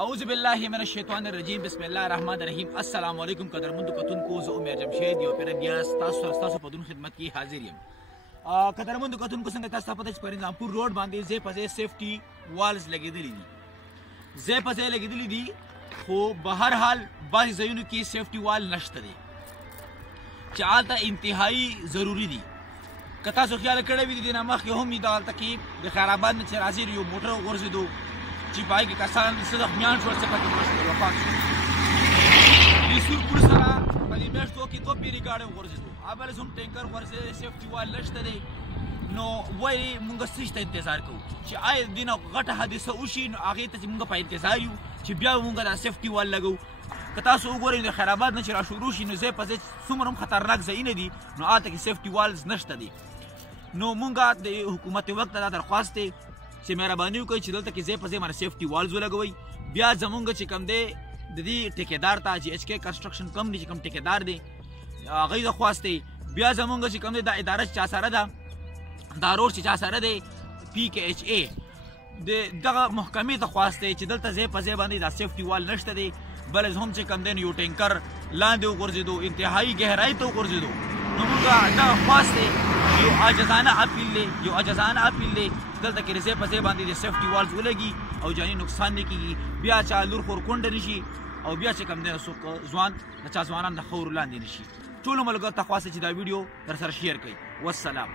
اعوذ بالله من الشیطان الرجیم بسم الله الرحمن الرحیم السلام علیکم قدرمنو کتونکو زه عمر جمشید یو پیر بیا تاسو په دون خدمت کې حاضر یم قدرمنو کتونکو څنګه تاسو پته چې پر نظامپور روډ باندې زه په سیفټي والز لګیدلې دي زه په لګیدلې دي خو بهر حال بعض ځایونو کې سیفټي وال نشته دي چې حالت انتهایی ضروری دي که تاسو خیال کړی وي د نه مخکې هم دا هلته کې د خیر آباد نه چې راځي یو موټر وغورځېدو چې پای کې کسان څه زخمیان شول څه پکې مړه شول وفات شول د سورپور سره په دې میاشتو کې دوه پیرې ګاډۍ وغورځېدو هغه زموږ ټینکر غورځېدی سیفټي وال نشته دی نو وایي موږ څه شي ته انتظار کوو چې آیا د نه غټه حادثه وشي نو هغې ته چې موږ په انتظار یو چې بیا به موږ دا سیفټي وال لګوو که تاسو وګورئ د خیر آباد نه چې راشروع شي نو ځای په ځای څومره هم خطرناک ځایونه دي نو هلته کې سیفټي والز نشته دي نو موږ د حکومت وخت ته دا درخواست دی چې مهرباني وکړئ چې دلته کې ځای په ځای باندې سیفټي والز ولګوئ بیا زمونږ چې کوم دی د دې ټیکېدار ته چې ایچ کې کنسټرکشن کمپني چې کوم ټیکېدار دی هغوی درخواست دی بیا زمونږ چې کوم دی دا اداره چې چا سره ده دا روډ چې چا سره دی پی کې ایچ ای د دغه محکمې درخواست دی چې دلته ځای په ځای باندې دا سیفټي وال نشته دی بل هم چې کوم دی یو ټینکر لاندې وغورځېدو انتهایی گهرایي ته وغورځېدو نو موږ دغه خواست دی یو عاجزانه اپیل دی دلته کې ځای په ځای باندې د سیفټي والز ولګي او جاني نقصان نه کیږي بیا چا لور خور کونډه نشي او بیا چې کوم دی څوک ځوان د چا ځوانان د خاورو لاندې نشي ټولو ملګرو ته خواست چې دا ویډیو در سره شیر کړئ والسلام